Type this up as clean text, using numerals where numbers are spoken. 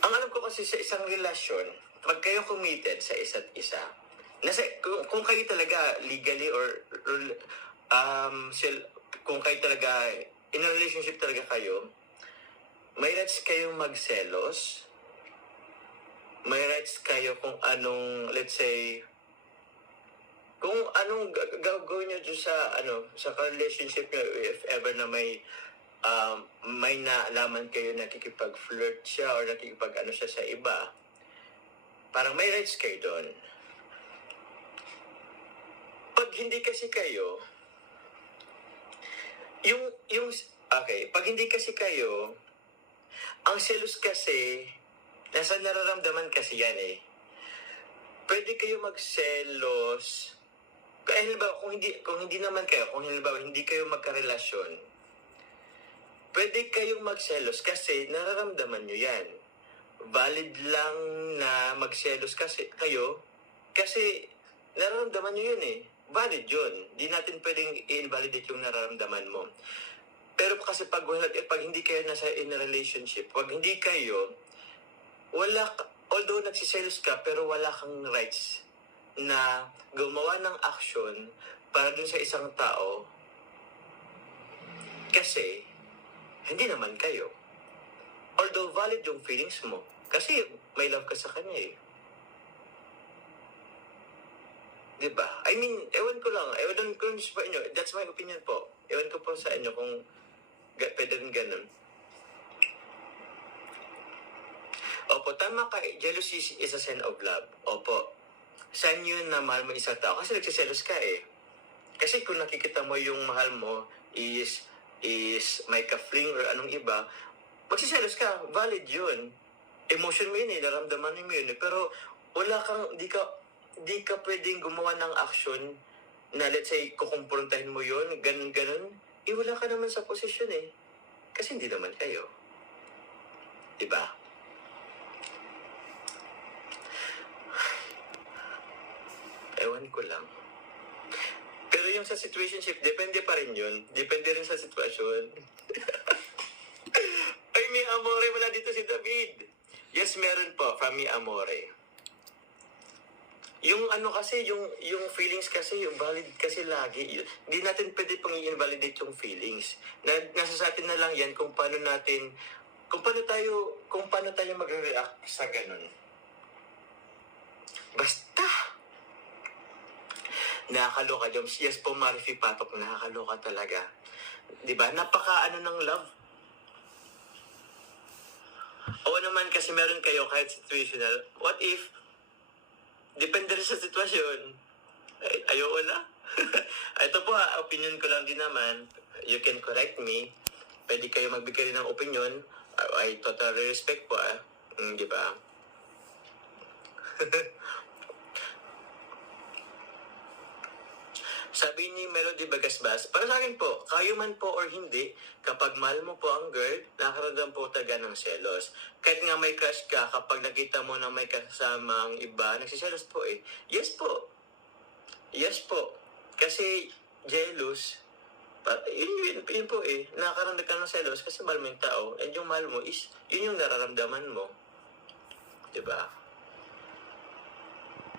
Ang alam ko kasi sa isang relasyon, pag kayo committed sa isa't isa, kung kayo talaga legally or kung kayo talaga in a relationship talaga kayo, may rights kayong magselos, may rights kayo kung anong, let's say, kung anong gagawin nyo dyan sa relationship nyo, if ever na may naalaman kayo nakikipag-flirt siya or nakikipag-ano siya sa iba, parang may rights kayo doon. Pag hindi kasi kayo, pag hindi kasi kayo, ang selos kasi, nasa nararamdaman kasi yan eh. Pwede kayo magselos, kaya halimbawa, kung hindi naman kayo, kung halimbawa hindi kayo magkarelasyon, pwede kayong magselos kasi nararamdaman nyo yan. Valid lang na magselos kasi nararamdaman nyo yun eh. Valid yun. Di natin pwedeng i-invalidate yung nararamdaman mo. Pero kasi pag hindi kayo nasa in a relationship, pag hindi kayo, although nagsiselos ka, pero wala kang rights na gumawa ng action para dun sa isang tao kasi hindi naman kayo. Although valid yung feelings mo kasi may love ka sa kanya eh. Diba? I mean, ewan ko sa inyo. That's my opinion po. Ewan ko po sa inyo kung pwede rin ganun. Opo, tama ka. Jealousy is a sign of love. Opo. Sign yun na mahal mo isang tao. Kasi nagsiselos ka eh. Kasi kung nakikita mo yung mahal mo is may ka-fling or anong iba, magsiselos ka. Valid yun. Emotion mo yun eh. Naramdaman mo yun eh. Pero di ka pwedeng gumawa ng action na let's say, kukumprontahin mo yun, ganun. Wala ka naman sa posisyon eh. Kasi hindi naman kayo. Diba? Ewan ko lang. Pero yung sa situationship, depende pa rin yun. Depende rin sa sitwasyon. Ay, Mi Amore, wala dito si David. Yes, meron po, from Mi Amore. Yung yung feelings kasi, yung valid kasi lagi. Hindi natin pwede pang i-invalidate yung feelings. Nasa sa atin na lang yan kung paano tayo magre-react sa ganun. Basta! Nakakaloka, Joms. Yes po, Marifi Patok, nakakaloka talaga. Diba? Napaka ng love. Oo naman kasi meron kayo kahit situational. What if depende rin sa sitwasyon. Ayoko na. Ito po opinion ko lang din naman. You can correct me. Pwede kayo magbigay ng opinion. I totally respect po di ba? Sabi ni Melody Bagasbas, para sa akin po, kayo man po or hindi, kapag mahal mo po ang girl, nakakaramdam po talaga ng selos. Kahit nga may crush ka, kapag nakita mo na may kasamang iba, nagsiselos po eh. Yes po. Yes po. Kasi jealous, yun po eh. Nakakaramdam ka ng selos kasi mahal mo yung tao. And yung mahal mo is, yun yung nararamdaman mo. Diba?